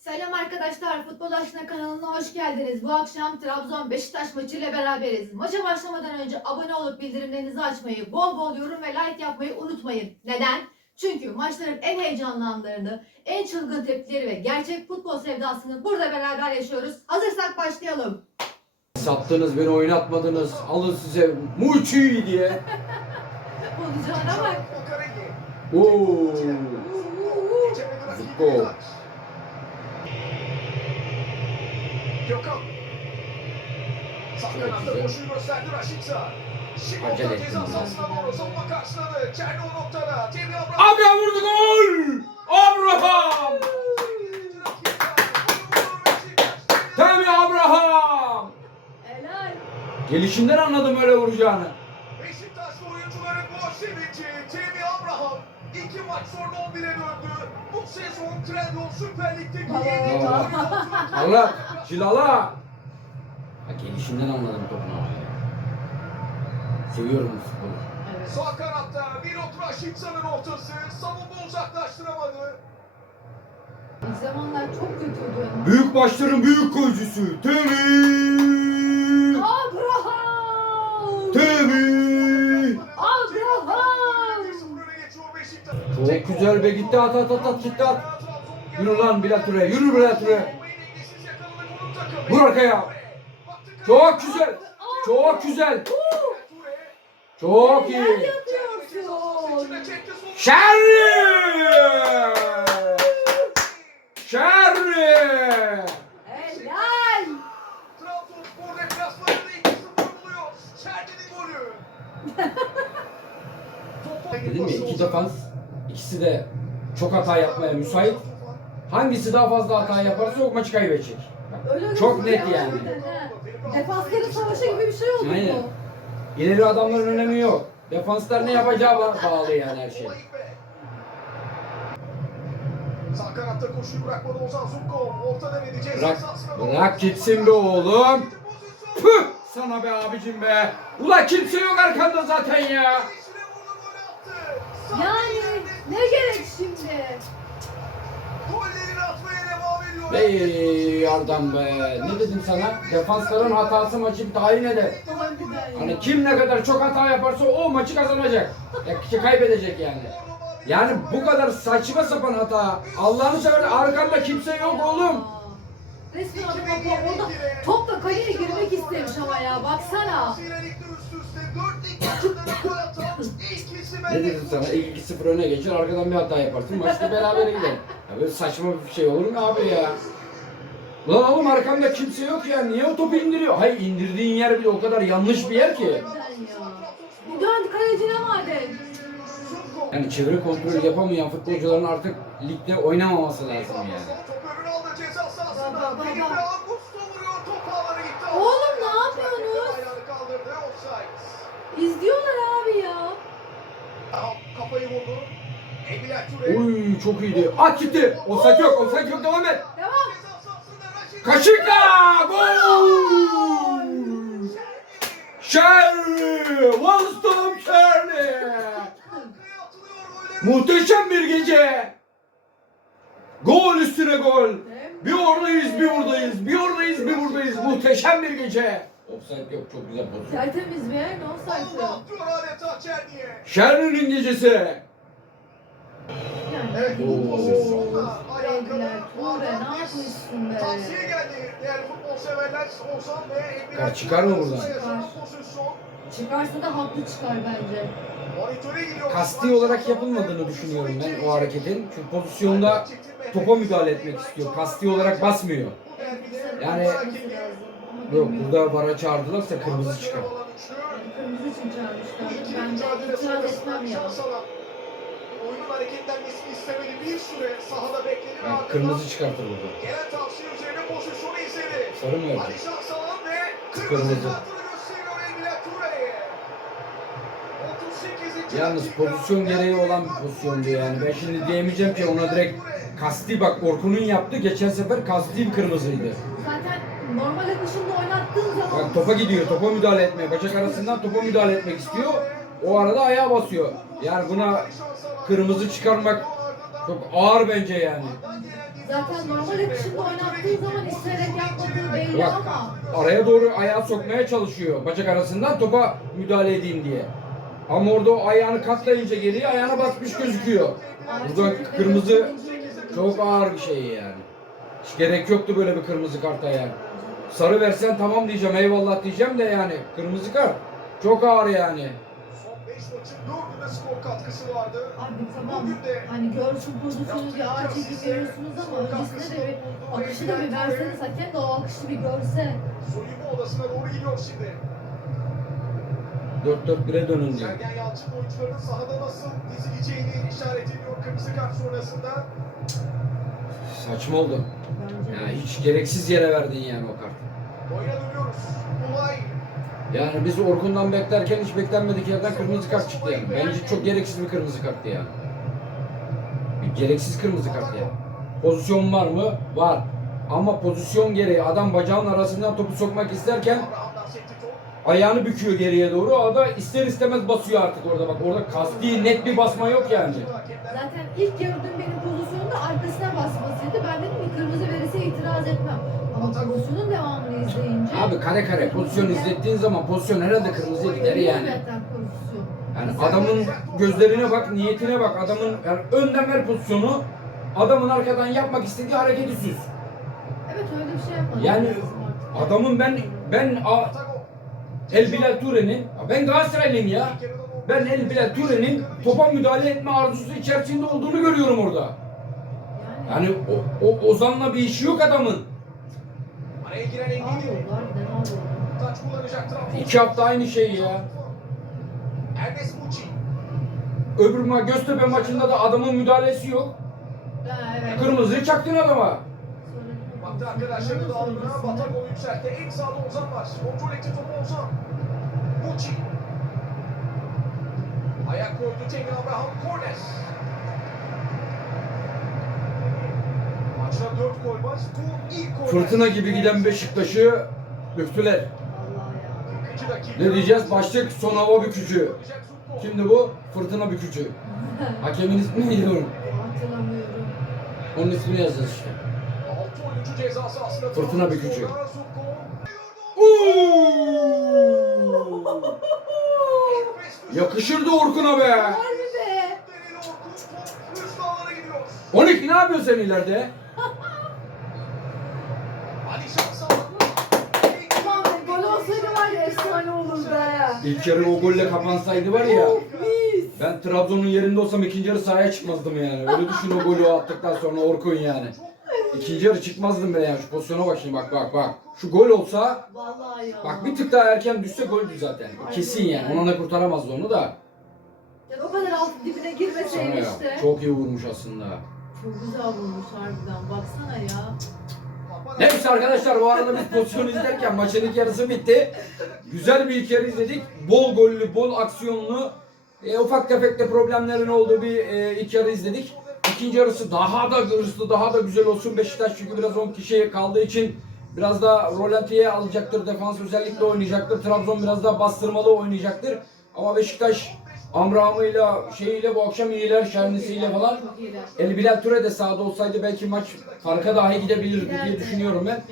Selam arkadaşlar, Futbol Aşkına kanalına hoş geldiniz. Bu akşam Trabzon Beşiktaş maçıyla beraberiz. Maça başlamadan önce abone olup bildirimlerinizi açmayı, bol bol yorum ve like yapmayı unutmayın. Neden? Çünkü maçların en heyecanlı anlarını, en çılgın tepkileri ve gerçek futbol sevdasını burada beraber yaşıyoruz. Hazırsak başlayalım. Sattınız beni oynatmadınız. Alın size Muçi diye. Olacağına bak. Oo. Zubko. Gökhan. Sağ kanatta koşuyu gösterdi Raşitsa. Şimdi Acele orta ettim ceza ya. sahasına doğru savunma karşıladı. Çerno o noktada. Cemil Abraham. Abi vurdu gol! Abraham! Temi Abraham! Gelişinden anladım öyle vuracağını. Beşiktaşlı oyuncuların gol sevinci. Cemil Abraham. İki maç sonra 11'e döndü. Bu sezon Trendyol Süper Lig'deki yeni Allah! Cilala! Ha, gelişinden anladım topunu ama ya. Seviyorum bu futbolu. Evet. Sağ kanatta Milot Raşitsa'nın ortası. Savunma uzaklaştıramadı. İlk zamanlar çok kötüydü. Büyük maçların büyük golcüsü Temi! Abraham! Temi! Abraham! 1-0 öne geçiyor Beşiktaş. Çok güzel be gitti at at at at gitti at. Yürü lan Bilal Ture yürü Bilal Ture. Vur arkaya. Çok güzel. Çok güzel. Çok iyi. Şerri! Şerri! Helal! Trabzonspor deplasmanında 2-0 buluyor. Şerdi'nin golü. Dedim ya iki defans ikisi de çok hata yapmaya müsait. Hangisi daha fazla hata yaparsa o maçı kaybedecek. Öyle Çok net yani. Defansların savaşı gibi bir şey oldu Aynen. bu. İleri adamların önemi yok. Defanslar ne yapacağı ba- bağlı yani her şey. Sağ kanatta koşuyu bırakmadı Ozan Zubko. Orta denedi. Ceza Bırak, sahasına doğru. bırak gitsin be oğlum. Püh sana be abicim be. Ula kimse yok arkanda zaten ya. Yani ne gerek şimdi? Ey yardan be. Ne dedim sana? Defansların hatası maçı tayin eder. Hani kim ne kadar çok hata yaparsa o maçı kazanacak. Ya kaybedecek yani. Yani bu kadar saçma sapan hata. Allah'ını seversen arkanda kimse yok oğlum. Resmen adam orada topla kaleye girmek istemiş ama ya baksana. Ne dedim sana? İlk 2-0 öne geçer arkadan bir hata yaparsın. Maçta berabere gider. Ya böyle saçma bir şey olur mu abi ya? Lan oğlum arkamda kimse yok ya. Niye o topu indiriyor? Hayır indirdiğin yer bile o kadar yanlış bir yer ki. Dön kalecine madem. Yani çevre kontrolü yapamayan futbolcuların artık ligde oynamaması lazım yani. Baba, baba. Felipe Augusto vuruyor. Top ağlara gitti. Oğlum ne yapıyorsunuz? Ayağını kaldırdı. Offside. İzliyorlar abi ya. Aha, Kafayı vurdu. Emile Ture. Uy çok iyiydi. At gitti. Offside yok. Offside yok. Devam et. Devam. Kaşıkla! Gol! Sherry! One stop golleri. Muhteşem bir gece. Gol üstüne gol. Bir oradayız, bir buradayız. Bir oradayız, bir buradayız. Muhteşem bir gece. Offside yok, çok güzel pozisyon. Tertemiz bir yer. Adeta Çerni'ye. Sherry'nin gecesi. Evet bu pozisyonda ayağa Sevgiler. kadar Ture ne yapmışsın be? Tavsiye geldi değerli futbol severler Ozan ve Emre Ya çıkar mı buradan? Çıkarsa da haklı çıkar bence. Kasti olarak yapılmadığını düşünüyorum ben o hareketin. Çünkü pozisyonda topa müdahale etmek istiyor. Kasti olarak basmıyor. Yani- Yok burada vara çağırdılarsa kırmızı çıkar. Kırmızı için çağırmışlar. Ben de itiraz etmem ya. Oyunun hareketlenmesini istemedi. Bir süre sahada bekledi. ve Yani kırmızı çıkartır burada. Gelen tavsiye üzerine pozisyonu izledi. Sarı mı Ali verecek? Şahsalan ve kırmızı, Kırmızı. kartını gösteriyor Emile Ture'ye. 38. Yalnız pozisyon gereği olan bir pozisyondu yani. Ben şimdi diyemeyeceğim ki ona direkt kasti bak Orkun'un yaptı. Geçen sefer kasti kırmızıydı. Zaten normal akışında oynattığın zaman Bak topa gidiyor. Topa müdahale etmeye. Bacak arasından topa müdahale etmek istiyor. O arada ayağa basıyor. Yani buna kırmızı çıkarmak çok ağır bence yani. Zaten normal akışında oynattığı zaman isteyerek yapmadığı belli Bak. ama Araya doğru ayağı sokmaya çalışıyor. Bacak arasından topa müdahale edeyim diye. Ama orada o ayağını katlayınca geriye ayağına basmış gözüküyor. Burada kırmızı çok ağır bir şey yani. Hiç gerek yoktu böyle bir kırmızı karta yani. Sarı versen tamam diyeceğim eyvallah diyeceğim de yani kırmızı kart çok ağır yani. 5 maçın 4'ünde skor katkısı vardı. Abi tamam Bugün de hani görsün pozisyonu diye ağır çekip veriyorsunuz ama öncesinde de bir akışı da bir verseniz hakem de o akışı bir görse. Soyunma odasına doğru gidiyor şimdi. 4-4-1'e dönün diyor. Sergen Yalçın oyuncuların sahada nasıl dizileceğini işaret ediyor kırmızı kart sonrasında. Saçma oldu. Bence. Yani hiç gereksiz yere verdin yani o kartı. Oyuna dönüyoruz. Ulay. Yani biz Orkun'dan beklerken hiç beklenmedik yerden kırmızı kart çıktı yani. Bence çok gereksiz bir kırmızı karttı yani. Bir gereksiz kırmızı kart yani. Pozisyon var mı? Var. Ama pozisyon gereği adam bacağın arasından topu sokmak isterken ayağını büküyor geriye doğru. O da ister istemez basıyor artık orada bak. Orada kasti net bir basma yok yani. Zaten ilk gördüğüm benim pozisyonda arkasına basmasıydı. Ben dedim ki kırmızı verirse itiraz etmem. Ama pozisyonun devamını izleyince... Abi kare kare pozisyon izlettiğin zaman pozisyon herhalde kırmızıya gider yani. Zaten pozisyon. Yani adamın gözlerine bak, niyetine bak. Adamın yani önden ver pozisyonu. Adamın arkadan yapmak istediği hareketi süz. Evet öyle bir şey yapmadım. Yani. Adamın ben ben a, El Bilal Ture'nin ben Galatasaraylıyım ya. Ben El Bilal Ture'nin topa müdahale etme arzusu içerisinde olduğunu görüyorum orada. Yani o, o Ozan'la bir işi yok adamın. Araya giren Engin. Taç kullanacak Trabzon. İki hafta aynı şey ya. Ernest Muçi. Öbür ma Göztepe maçında da adamın müdahalesi yok. Ha, evet. Kırmızıyı çaktın adama. Baktı arkadaşları da aldığına Batagol yükseltti. En sağda Ozan var. Kontrol etti topu Ozan. Muçi. Ayak koydu Temin Abraham. Korner. Maçta 4 gol var. Bu ilk gol. Fırtına gibi giden Beşiktaş'ı döktüler. Vallahi ya. 42 dakika. Ne diyeceğiz? Başlık son hava bükücü. Kimdi bu? Fırtına bükücü. Hakemin ismini biliyorum. Hatırlamıyorum. Onun ismini yazacağız işte. 6 oyuncu ceza sahasında. Fırtına bükücü. Yakışırdı Orkun'a be. 12 ne yapıyorsun sen ileride? Gol olsaydı var ya efsane olurdu ha. İlk yarı o golle kapansaydı var ya. Mis. Ben Trabzon'un yerinde olsam ikinci yarı sahaya çıkmazdım yani. Öyle düşün o golü attıktan sonra Orkun yani. İkinci yarı çıkmazdım ben yani. Şu pozisyona bak şimdi bak bak bak. Şu gol olsa Vallahi ya. bak bir tık daha erken düşse goldü zaten. Kesin yani. Ona ne kurtaramazdı onu da. Ya o kadar alt dibine girmeseydi ya. işte. Çok iyi vurmuş aslında. Çok güzel vurmuş harbiden. Baksana ya. Neyse arkadaşlar bu arada biz pozisyonu izlerken maçın ilk yarısı bitti. Güzel bir ilk yarı izledik. Bol gollü, bol aksiyonlu, e, ufak tefek de problemlerin olduğu bir e, ilk yarı izledik. İkinci yarısı daha da hırslı, daha da güzel olsun. Beşiktaş çünkü biraz 10 kişi kaldığı için biraz da rolantiye alacaktır. Defans özellikle oynayacaktır. Trabzon biraz daha bastırmalı oynayacaktır. Ama Beşiktaş Amram'ıyla şeyiyle bu akşam iyiler, Şernisi'yle falan. El Bilal Ture de sahada olsaydı belki maç farka dahi gidebilirdi diye düşünüyorum ben.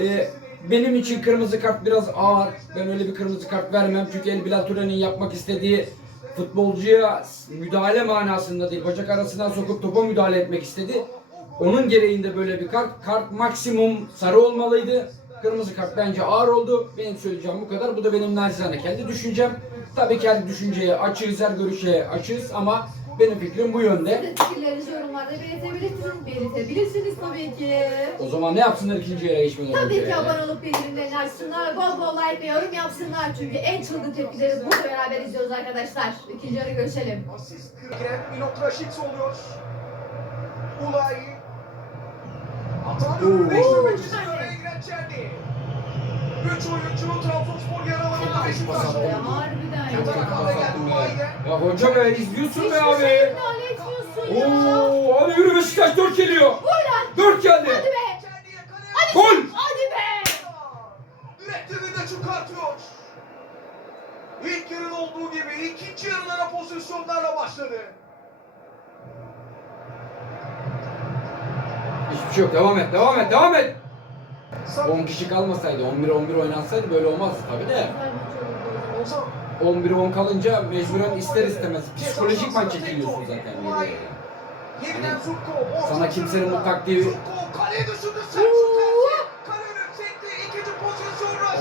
Ee, benim için kırmızı kart biraz ağır. Ben öyle bir kırmızı kart vermem. Çünkü El Bilal Ture'nin yapmak istediği futbolcuya müdahale manasında değil, bacak arasından sokup topa müdahale etmek istedi. Onun gereğinde böyle bir kart. Kart maksimum sarı olmalıydı. Kırmızı kart bence ağır oldu. Benim söyleyeceğim bu kadar. Bu da benim naçizane kendi düşüncem. Tabii kendi düşünceye açığız, her görüşe açığız ama benim fikrim bu yönde. fikirlerinizi yorumlarda belirtebilirsiniz. Belirtebilirsiniz tabii ki. O zaman ne yapsınlar ikinci yere geçmeden önce? Tabii ki abone olup bildirimlerini açsınlar. Bol bol like ve yorum yapsınlar. Çünkü en çılgın tepkileri burada beraber izliyoruz arkadaşlar. İkinci yarı görüşelim. Asist giren Milot Raşit oluyor. Ulay. Atan önünü değiştirmek için araya giren Çerni. Üç oyuncu Trabzonspor yaralarında Beşiktaş'ta Ya oldu. harbiden Yatarak ya. kaleye geldi Ulay'de. Ya hoca be izliyorsun Hiçbir be abi. müdahale etmiyorsun ya. Oo, hadi yürü Beşiktaş 4 geliyor. Dört geldi. Hadi be. Çerni'ye kaleye. Hadi. Gol. Hadi be. Ürettiğini de çıkartıyor. İlk yarın olduğu gibi ikinci yarılara pozisyonlarla başladı. Hiçbir şey yok. Devam et, devam et, devam et. 10 Savic. kişi kalmasaydı, 11-11 oynansaydı böyle olmazdı tabii de. Ozan. 11-10 kalınca mecburen ister istemez psikolojik man çekiliyorsun zaten. Zubko. Sana kimsenin bu taktiği-.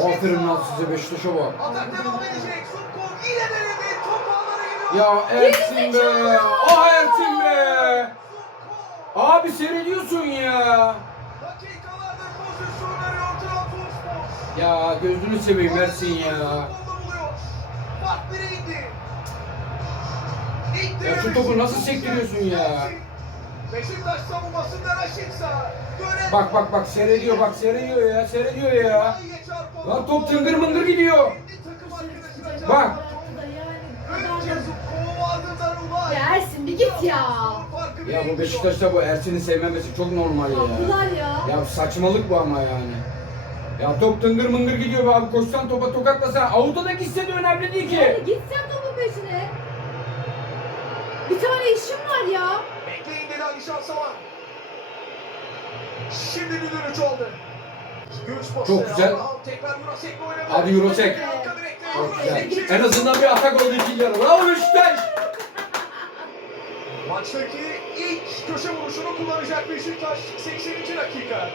Aferin lan size Beşiktaş'a bak. Atak devam edecek. Zubko yine denedi. Top ağlara gidiyor. Ya Ersin be! Ah Ersin be! Abi seyrediyorsun ya. Trabzonspor. Ya gözünü seveyim Ersin ya. Ya şu topu nasıl sektiriyorsun ya? Beşiktaş savunmasında Raşitsa. Dönen Bak bak bak seyrediyor bak seyrediyor ya seyrediyor ya. Lan top tıngır mıngır gidiyor. Bak. Ya Ersin bir git ya. Ya bu Beşiktaş'ta bu Ersin'i sevmemesi çok normal ya. Haklılar ya. Ya saçmalık bu ama yani. Ya top tıngır mıngır gidiyor be abi. Koşsan topa tokatlasan. Avuta da gitse de önemli değil Yani ki. gitsen topun peşine. Bir tane işim var ya. Bekleyin dedi Ali Şansalan. Şimdi düdüğünü çaldı. Göğüs pası. Çok güzel. Abraham tekrar Jurasek'le oynadı. Hadi Jurasek. Arka direkte Çok Jurasek güzel. çekti. En azından bir atak oldu ikinci yarı. Bravo Beşiktaş. Maçtaki ilk köşe vuruşunu kullanacak Beşiktaş 80. dakika.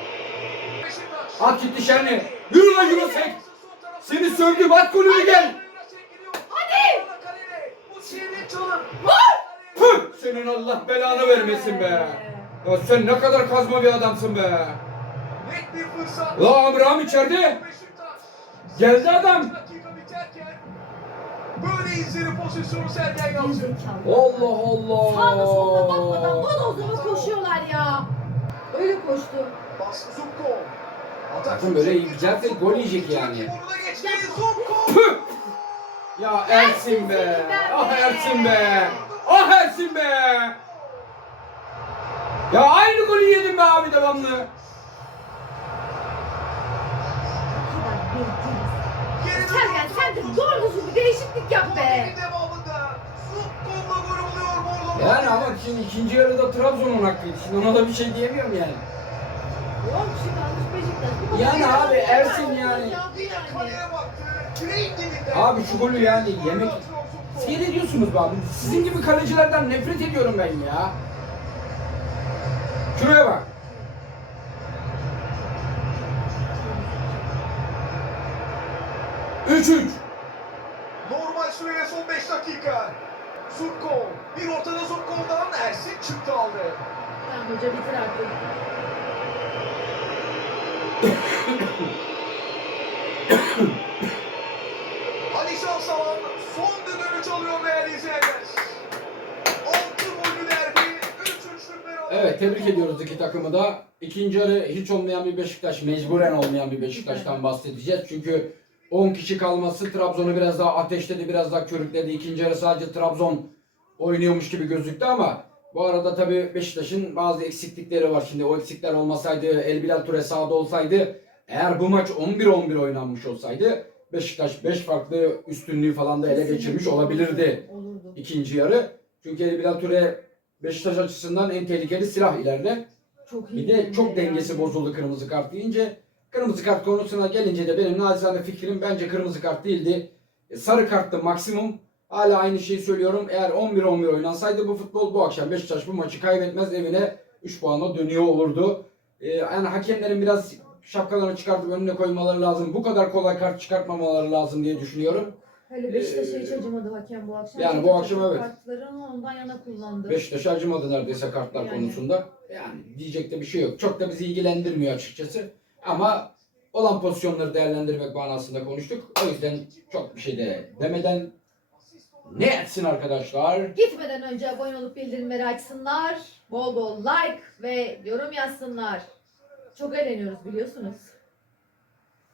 At gitti Şenli. Yürü lan Jurasek. Seni sövdüm at golünü gel. Hadi. Püh! Senin Allah belanı vermesin be. Ya sen ne kadar kazma bir adamsın be. Net bir fırsat. La Abraham içeride. Geldi adam. Böyle izleri pozisyonu Sergen Yalçın. Allah Allah. Sağda solda bakmadan bodozlama koşuyorlar ya. Öyle koştu. Bakın böyle yüksek bir gol yiyecek yani. Püh! Ya Ersin be. Ah Ersin be. Ah Ersin be. Ya aynı golü yedim be abi devamlı. Sergen sen de Trabzonspor. doğru düzgün bir değişiklik yap be. Yani ama şimdi ikinci yarıda Trabzon'un hakkıydı. Şimdi ona da bir şey diyemiyorum yani. Beşiktaş. Bu kadar Yani ya. abi, Ersin yani. Abi şu golü yani yemek... atıyor Zubko. Seyrediyorsunuz be abi. Sizin gibi kalecilerden nefret ediyorum ben ya. Şuraya bak. Üç üç. Normal süreye son 5 dakika. Zubko. Bir ortada Zubko'dan Ersin çıktı aldı. Tamam hoca bitir artık. Ali Şansalan son düdüğünü çalıyor değerli izleyenler. 6 gollü derbi. 3-3'lük beraber. Evet tebrik ediyoruz iki takımı da. İkinci yarı hiç olmayan bir Beşiktaş, mecburen olmayan bir Beşiktaş'tan bahsedeceğiz. Çünkü 10 kişi kalması Trabzon'u biraz daha ateşledi, biraz daha körükledi. İkinci yarı sadece Trabzon oynuyormuş gibi gözüktü ama bu arada tabii Beşiktaş'ın bazı eksiklikleri var. Şimdi o eksikler olmasaydı, El Bilal Ture sahada olsaydı, eğer bu maç 11-11 oynanmış olsaydı Beşiktaş 5 farklı üstünlüğü falan da ele geçirmiş olabilirdi Olurdu. ikinci yarı. Çünkü El Bilal Ture Beşiktaş açısından en tehlikeli silah ileride. Çok iyi. Bir de çok yani. dengesi bozuldu kırmızı kart deyince. Kırmızı kart konusuna gelince de benim nacizane fikrim bence kırmızı kart değildi. E, Sarı karttı maksimum. Hala aynı şeyi söylüyorum. Eğer 11-11 oynansaydı bu futbol bu akşam Beşiktaş bu maçı kaybetmez evine 3 puanla dönüyor olurdu. E, yani hakemlerin biraz şapkalarını çıkartıp önüne koymaları lazım. Bu kadar kolay kart çıkartmamaları lazım diye düşünüyorum. Hele Beşiktaş'a hiç acımadı hakem bu akşam. Yani bu Çok akşam evet. Kartlarını ondan yana kullandı. Beşiktaş acımadı neredeyse kartlar Yani. konusunda. Yani diyecek de bir şey yok. Çok da bizi ilgilendirmiyor açıkçası. Ama olan pozisyonları değerlendirmek manasında konuştuk. O yüzden çok bir şey de demeden ne etsin arkadaşlar? Gitmeden önce abone olup bildirimleri açsınlar. Bol bol like ve yorum yazsınlar. Çok eğleniyoruz biliyorsunuz.